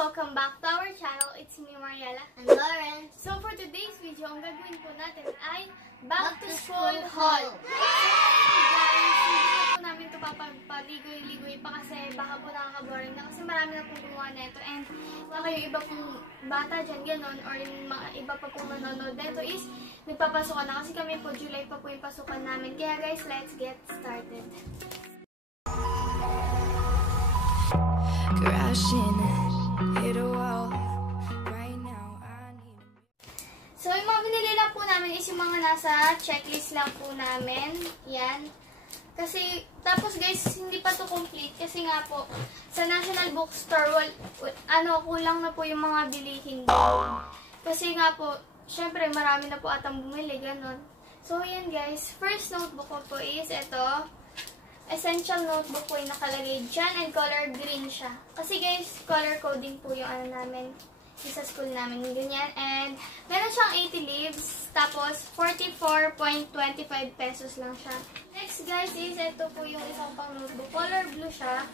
Welcome back to our channel. It's me, Mariella. And Lauren. So for today's video, ang gagawin po natin ay back to school haul. Hindi po namin ito papaligoy-ligoy pa kasi baka po nakaka-boring na kasi marami na pong gumawa na ito. And baka yung iba pong bata dyan, ganon, or yung mga iba pa pong manonood na ito is nagpapasukan na kasi kami po, July pa po yung pasukan namin. Kaya guys, let's get started. Crashing hit a wall right now. I need. So yung mga binili lang po namin is yung mga nasa checklist lang po namin. Yan. Kasi tapos guys, hindi pa to complete kasi nga po sa National Bookstore kulang na po yung mga bilihin doon. Kasi nga po, syempre marami na po atang bumili ganon. So yan guys, first notebook ko po is ito. Essential notebook po yung nakalagay dyan and color green siya. Kasi guys, color coding po yung ano namin, sa school namin, ganyan. And meron siyang 80 leaves, tapos 44.25 pesos lang siya. Next guys is ito po yung isang pang notebook. Color blue siya.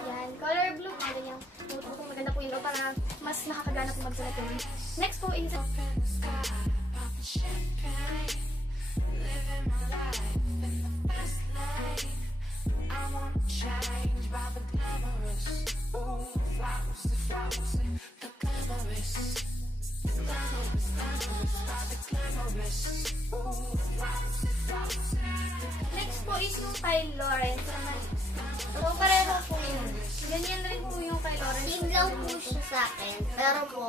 Yan, color blue. Ganyan. Notebook po, maganda po yun para mas nakakagana po magsulat yun. Next po is next po is yung kay Lawrence. So, pareho po yun. Ganyan rin po yung kay Lawrence. Tinglaw po siya sa akin. Pero po,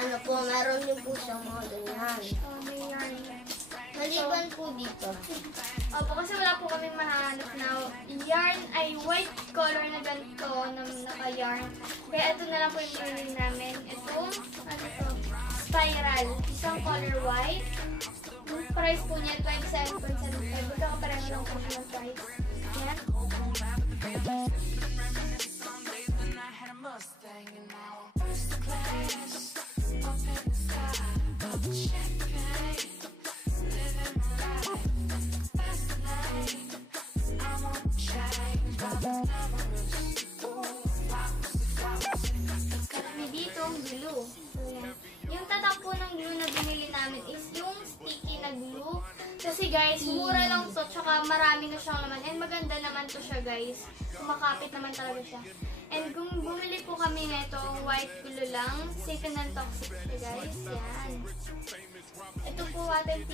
ano po, meron din po siyang mga ganyan. Oh, may yarn. Maliban po dito. Opo, kasi wala po kami mahanap na yarn ay white color na ganito na naka-yarn. Kaya ito na lang po yung binili namin. Ito, ano to? Spiral. Isang color white. Yung price po niya, 27.75. Magkakapareho lang po siya ng price. Yan. May ditong glue. So, yan. Yung tatak po ng glue na binili namin is yung sticky na glue. Kasi guys, mura lang to, tsaka marami na siyang laman. And maganda naman to siya guys. Kumakapit naman talaga siya. And kung bumili po kami na itong white glue lang, safe and non-toxic siya guys. Yan. Ito po ating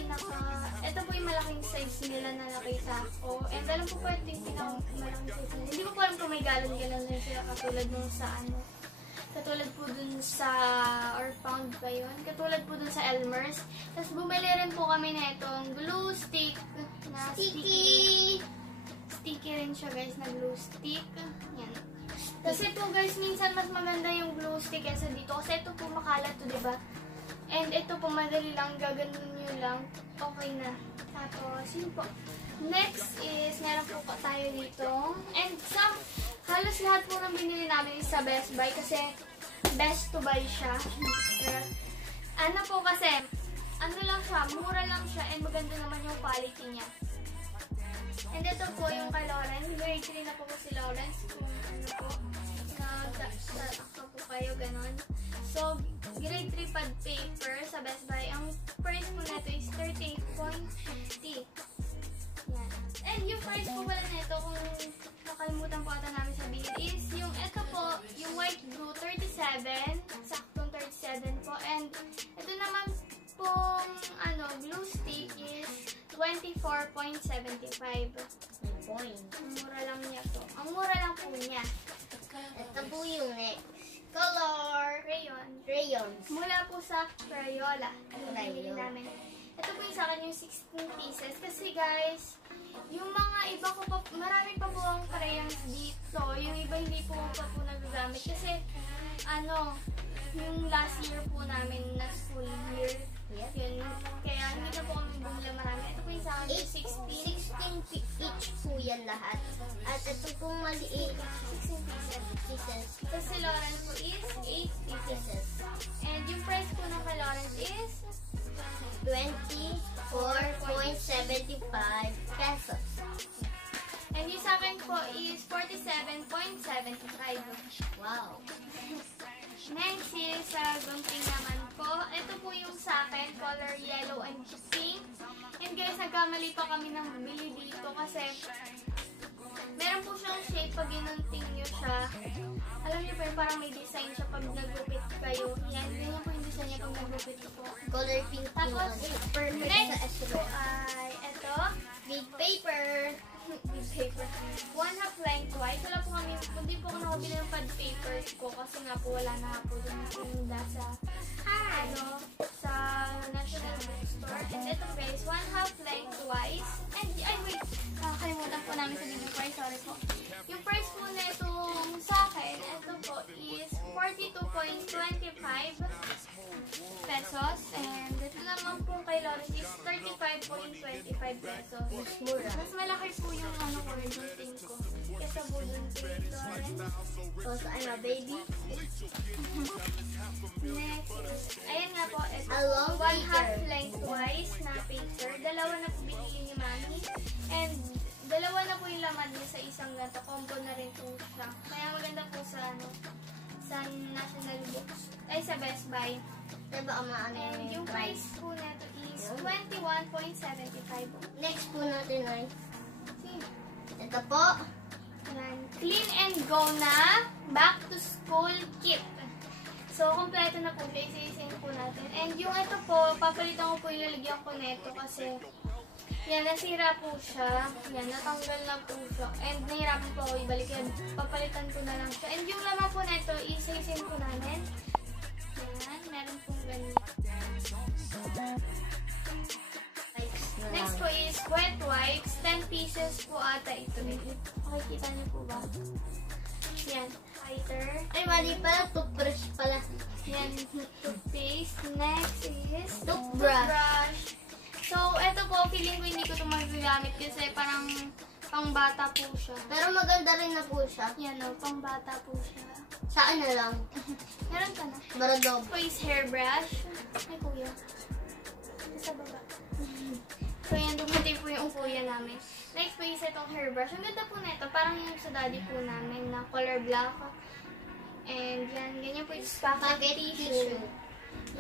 ito po yung malaking size nila na nakita ko. And alam po po ito yung malaking size nila. Hindi ko po alam kung may galon-galon din sila katulad nung sa ano. Katulad po dun sa, or pound ba yun? Katulad po dun sa Elmer's. Tapos bumili rin po kami na itong glue stick na sticky. Sticky rin siya guys na glue stick. Yan. Kasi po guys, minsan mas maganda yung glue stick kaysa dito. Kasi ito po makalat to, diba? And ito po madali lang, gaganon nyo lang. Okay na. Tapos, yun po. Next is, meron po tayo dito. And halos lahat po ng binili namin is sa Best Buy kasi best to buy siya. Ano po kasi, ano lang siya, mura lang siya and maganda naman yung quality niya. And ito po yung kay Lawrence. Grade 3 na po si Lawrence. Kung ano po, nagdaksa po kayo, ganon. So, grade 3 pad paper sa Best Buy. Ang price po nito is 38.50. Yan. And yung price po pala nito, kung nakalimutan po ata namin sabihin, is yung ito po, yung white glue, 37. Saktong 37 po. And ito naman pong glue stick is 24.75. Mura lang niya to. Ang mura lang po niya. Ito po yung next. Color. Crayons. Mula po sa Mariella. Namin. Ito po yung sa akin yung 16 pieces. Kasi guys, yung mga iba ko pa, marami pa po ang crayons dito. Yung iba hindi po pa po nagagamit. Kasi, yung last year po namin na school year. Yun. Kaya hindi na po kami bumila marami. Ito po yung sa akin yung 16 each po yan lahat. At ito pong maliit. 16 pieces. Tapos si Lawrence po is 8 pieces. And yung price po ng kay Lawrence is 24.75 pesos. And yung sa akin po is 47.75. Wow. Next is sa gunting naman po. Ito po yung sa akin, color yellow and pink. And guys, nagkamali pa kami ng bili dito kasi meron po siyang shape pag ginunting nyo siya. Alam niyo po yung parang may design siya pag nagupit kayo. Yan, ganyan po yung design niya pag nagupit po. Color pink. Tapos, perfect next sa po SRS. ay ito. Big paper. Big paper. 1/2 lengthwise. Wala po kami, hindi po ako nakabili ng pad papers ko kasi nga po wala na po dun tinda sa, sa National Bookstore. And ito guys, 1/2 lengthwise. And, ay wait, kalimutan po namin sabihin yung price. Sorry po. Yung price po na itong sa akin, ito po is 42.25 pesos. And ito naman po kay Lawrence is 35.25 pesos. Mura. Mas malaki po yung ano ko, yung gunting ko. Kesa po dun kay Lawrence. So, sa baby. Next is, ayan nga po, ito. A long 1/2 paper. lengthwise na paper. Dalawa na po binili ni Mami. And dalawa na po yung laman niya sa isang ganito. Combo na rin po siya. Kaya maganda po sa ano, sa National Books, ay sa Best Buy. Diba ang maano And yung price po nito is 21.75. Next po natin ay See? ito po. Yan. Clean and go na back to school kit. So, kompleto na po siya. Isa-isayin po natin. And yung ito po, papalitan ko po yung lalagyan ko neto kasi yan, nasira po siya. Yan, natanggal na po siya. And nahirapan po ako ibalik. Yan, papalitan ko na lang siya. And yung laman po neto, isa-isayin po namin. Yan, meron pong ganito. Next po is wet wipes. 10 pieces po ata ito. Makikita niyo po ba? Yan. Lighter. Ay, mali pala. Toothbrush pala. Yan. Toothpaste. Next is Toothbrush. So, ito po, feeling ko hindi ko ito magagamit kasi parang pang-bata po siya. Pero maganda rin na po siya. Yan o, pang-bata po siya. Saan na lang? Meron ka na. Baradog. Next po is hairbrush. Ay, kuya. Sa baba. So, yan, dumating po yung kuya namin. Next po is itong hairbrush. Ang ganda po na ito. Parang yung sa daddy po namin na color black. And yan, ganyan po yung pocket tissue.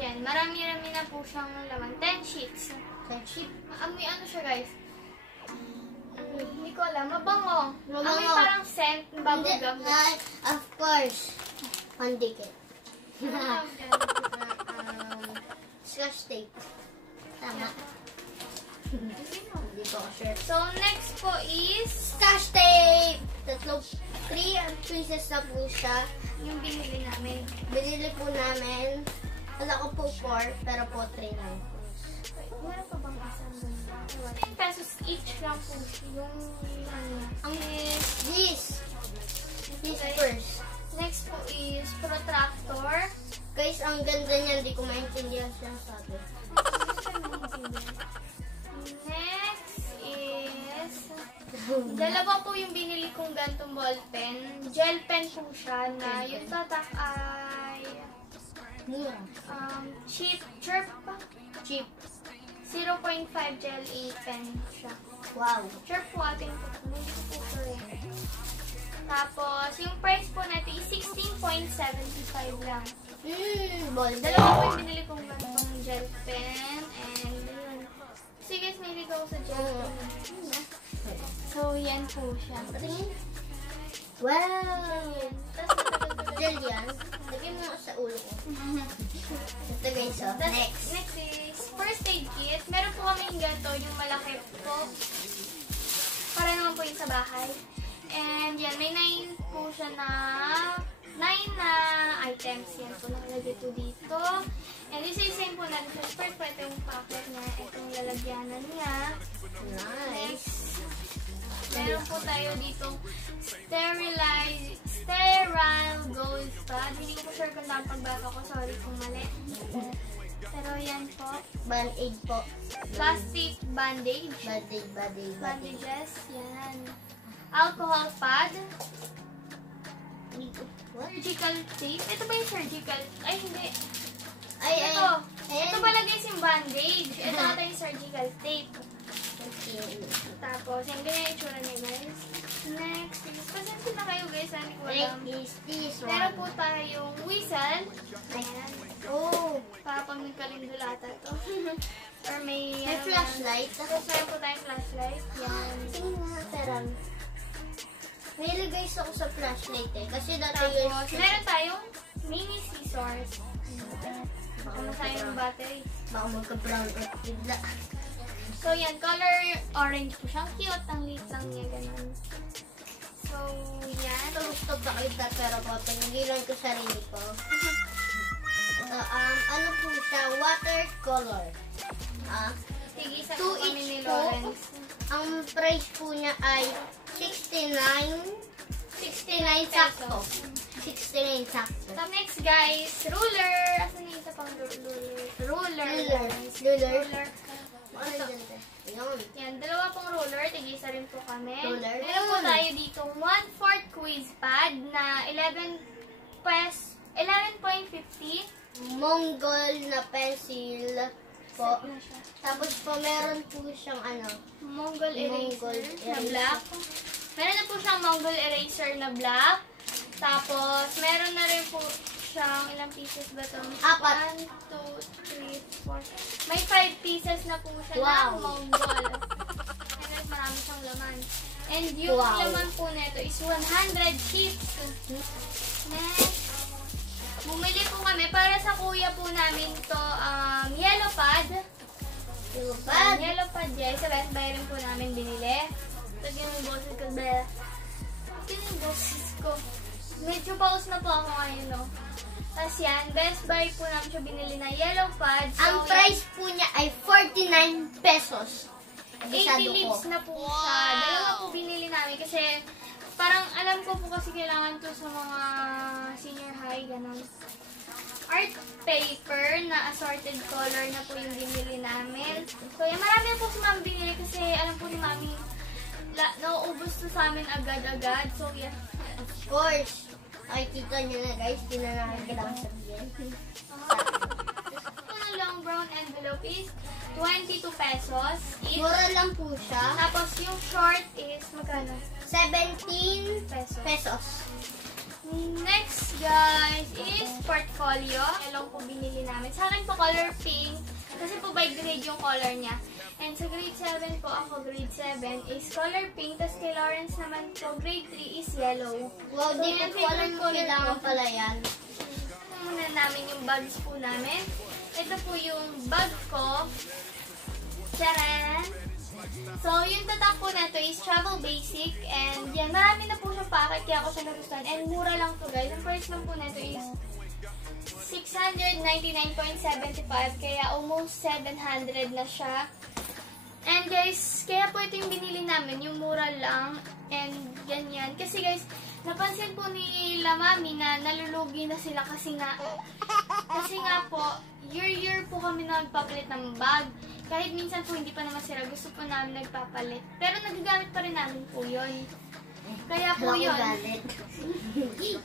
Yan, marami-rami na po siyang laman. 10 sheets. 10 sheets. Amoy ano siya guys? Hindi ko alam. Mabango. Mabango. Amoy parang scent. Bubblegum. Of course. Pandikit. Scotch tape. Tama. Hindi ko sure. So, next po is Scotch tape! 3 pieces na po siya. yung binili namin. Binili po namin. Wala ko po 4, pero po 3 lang. Meron pa bang isang ganun? 10 pesos each lang po yung Ang this Okay. first. Next po is protractor. Guys, ang ganda niya. Hindi ko maintindihan siya sabi. Next is dalawa po yung binili kong gantong ballpen. Gel pen po siya na yung tatak ay Mura. cheap. 0.5 gel A pen siya. Wow. Sure po ating hindi ko po sure. Tapos, yung price po natin is 16.75 lang. Ball. Dalawa po yung binili kong gantong gel pen. And, yun. So, guys, may ligaw ako sa gel pen. So, yan po siya. Patingin. Wow. Gel yan. Lagyan mo sa ulo ko. Ito guys, oh. Next is first aid kit. Meron po kaming ganito, yung malaki po. Para naman po yung sa bahay. And yan, may 9 po siya na 9 na items. Yan po nakalagay po dito. And isa-isayin po natin. So, first po ito yung packet na itong lalagyanan niya. Nice. Meron po tayo dito sterile gold pad. Hindi ko po sure kung tama pagbasa ko. Sorry kung mali. Pero yan po. Band-aid po. Plastic bandage. Band-aid. Bandages. Yan. Alcohol pad. What? Surgical tape. Ito ba yung surgical? Ay, hindi. Ay. Ito pala guys yung bandage. Ito ata yung surgical tape. Okay. Tapos, yan ganyan yung itsura niya guys. Next is, pasensya na kayo guys, hindi ko alam. Next is this one. Meron po tayong whistle. Ayan. Oh, Para pang nagkalindulata to. Or may flashlight. Tapos meron po tayong flashlight. Yan. Tingnan mo nga, Teran. Mahilig guys ako sa flashlight eh. Kasi dati Tapos, guys, meron tayong mini scissors. Baka masayang yung battery. baka magka-brown out bigla. So, yan. Color orange po siyang cute. Ang liit lang niya. Ganun. So, yan. Ito gusto pa kita pero papangilan ko sarili ko. Ito, ano po siya? Watercolor. Sige, sa 2 po kami ni each po. Lawrence. Ang price po niya ay 69 sakto. 69 sakto. So, next guys, ruler. Asan yung isa pang ruler? Ruler. Ruler. Ano dyan, te? Ayun. Yan, dalawa pong ruler. Tig-isa rin po kami. Ruler. Meron po tayo dito 1/4 quiz pad na 11.50. Mongol na pencil po. Set na siya. Tapos po meron po siyang Mongol eraser na eraser. black. Meron na po siyang Mongol eraser na black. Tapos, meron na rin po siyang ilang pieces ba ito? 4. 1, 2, 3, 4. May 5 pieces na po siya Wow. ng Mongol. And then, marami siyang laman. And yung Wow. laman po nito is 100 chips. Next. Bumili po kami para sa kuya po namin to yellow pad. Yellow pad guys. Sa Best Buy rin po namin binili. Ito yung boses ko. Ito yung boses ko. Medyo pause na po ako ngayon, no? Tapos yan, Best Buy po namin siya binili na yellow pad. So, Ang price po niya ay 49 pesos. 80 leaves na po siya. Dalawa po binili namin kasi parang alam ko po kasi kailangan to sa mga senior high, ganun. Art paper na assorted color na po yung binili namin. So, yan, marami na po si Mami binili kasi alam po ni Mami nauubos to sa amin agad-agad. So, yan. Of course. Ay, kita nyo na guys. Di na namin kailangan sabihin. Ang long brown envelope is 22 pesos. Mura lang po siya. Tapos yung short is magkano? 17 Pesos. pesos. Next guys is portfolio. Yan po binili namin. Sa akin po color pink. Kasi po by grade yung color niya. And sa grade 7 po ako, grade 7 is color pink. Tapos kay Lawrence naman po, grade 3 is yellow. Wow, So, di yan, ko po alam favorite kung color kailangan ko. pala yan. Muna namin yung bags po namin. Ito po yung bag ko. Charan! So, yung tatak po na ito is travel basic. And yan, marami na po siyang packet. Kaya ako siya nagustuhan. And mura lang to guys. Ang price lang po na ito is 699.75. Kaya almost 700 na siya. And guys, kaya po ito yung binili namin. Yung mura lang. And ganyan. Kasi guys, napansin po ni Mami na nalulugi na sila kasi nga po, year po kami nagpapalit ng bag. Kahit minsan po hindi pa naman sila, gusto po namin nagpapalit. Pero nagagamit pa rin namin po yun. Kaya po yun,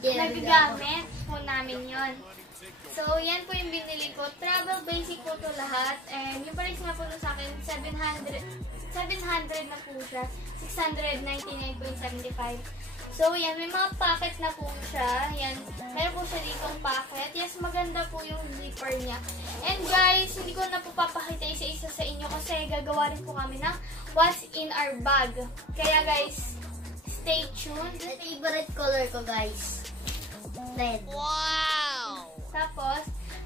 nagagamit po namin yun. So, yan po yung binili ko. Travel basic po to lahat. And yung price nga po sa akin, 700 na po siya. 699.75. So, yan. May mga packet na po siya. Yan. Meron po siya ditong packet. Yes, maganda po yung zipper niya. And guys, hindi ko na po papakita isa-isa sa inyo kasi gagawa rin po kami ng what's in our bag. Kaya guys, stay tuned. The favorite color ko guys. Red. Wow! Tapos,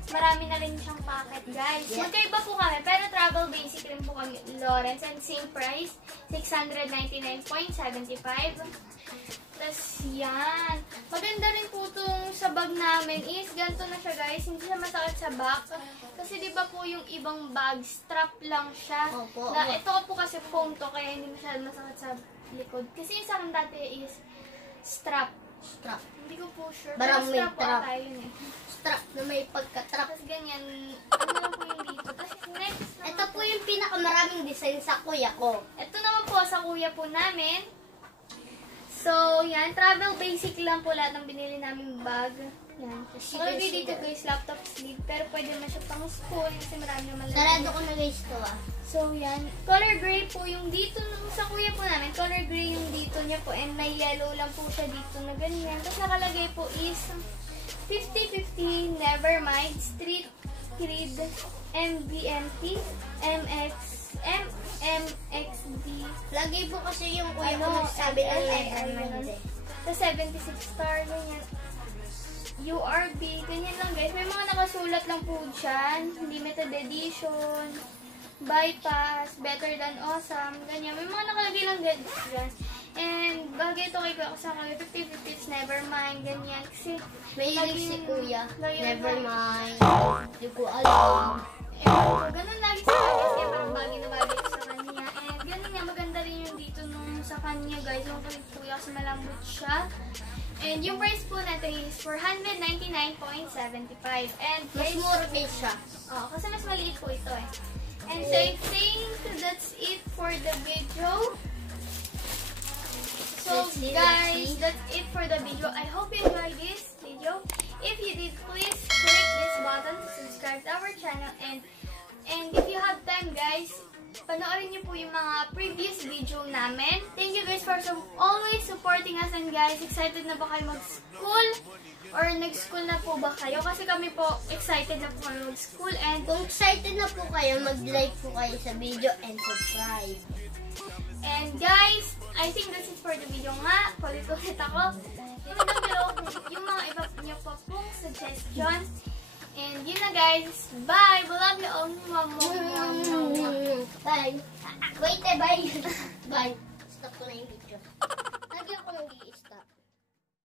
marami na rin siyang packet, guys. Yeah. Magkaiba po kami, pero travel basic rin po kami, Lawrence. And same price, 699.75. Tapos, yan. Maganda rin po itong sa bag namin is, ganito na siya, guys. Hindi siya masakit sa back. Kasi, di ba po yung ibang bag, strap lang siya. Opo. Na, ito po kasi foam to, kaya hindi masyadong masakit sa likod. Kasi yung sa akin dati is strap. Strap. Hindi ko po sure. Parang Pero may strap po trap. tayo yun eh. Strap na may pagka-trap. Tapos ganyan, ano lang po yung dito. Tapos next naman, Ito po yung pinakamaraming design sa kuya ko. ito naman po sa kuya po namin. So, yan, travel basic lang po lahat ng binili naming bag. Yan. Nakalagay dito guys, laptop sleeve. Pero pwede naman siya pang school kasi marami naman lang. Sarado ko na guys to So, yan. Color gray po yung dito sa kuya po namin. Color gray yung dito niya po. And may yellow lang po siya dito na ganyan. Tapos nakalagay po is 50-50, Nevermind, Street Creed, MBMT, MXD. Lagi po kasi yung kuya ko nagsabi ng Nevermind eh. Sa 76 star, ganyan. URB, ganyan lang guys. May mga nakasulat lang po dyan. Limited edition, bypass, better than awesome, ganyan. May mga nakalagay lang dyan. And bagay ito kay kuya sa kanya, 50-50 is Nevermind, ganyan. Kasi may lyrics si kuya. Nevermind. Hindi ko alam. Ganun lagi sa kanya. Kaya parang bagay na bagay sa kanya. And ganun nga, maganda rin yung dito nung sa kanya guys. Yung kay kuya kasi malambot siya. And yung price po natin is 499.75. And Mas mura guys siya. kasi mas maliit po ito eh. And so I think that's it for the video. So guys, that's it for the video. I hope you enjoyed this video. If you did, please click this button to subscribe to our channel. And if you have time guys, panoorin niyo po yung mga previous video namin. Thank you guys for always supporting us. And guys, excited na ba kayo mag-school? Or nag-school na po ba kayo? Kasi kami po, excited na po kami mag-school. And kung excited na po kayo, mag-like po kayo sa video and subscribe. And guys, I think that's it for the video nga. Palit-ulit ako. Comment down below yung mga iba niyo pa pong suggestions. And yun na guys. Bye! We love you all. Bye! Wait, bye! Bye! Stop ko na yung video. Lagi ako nag-iis.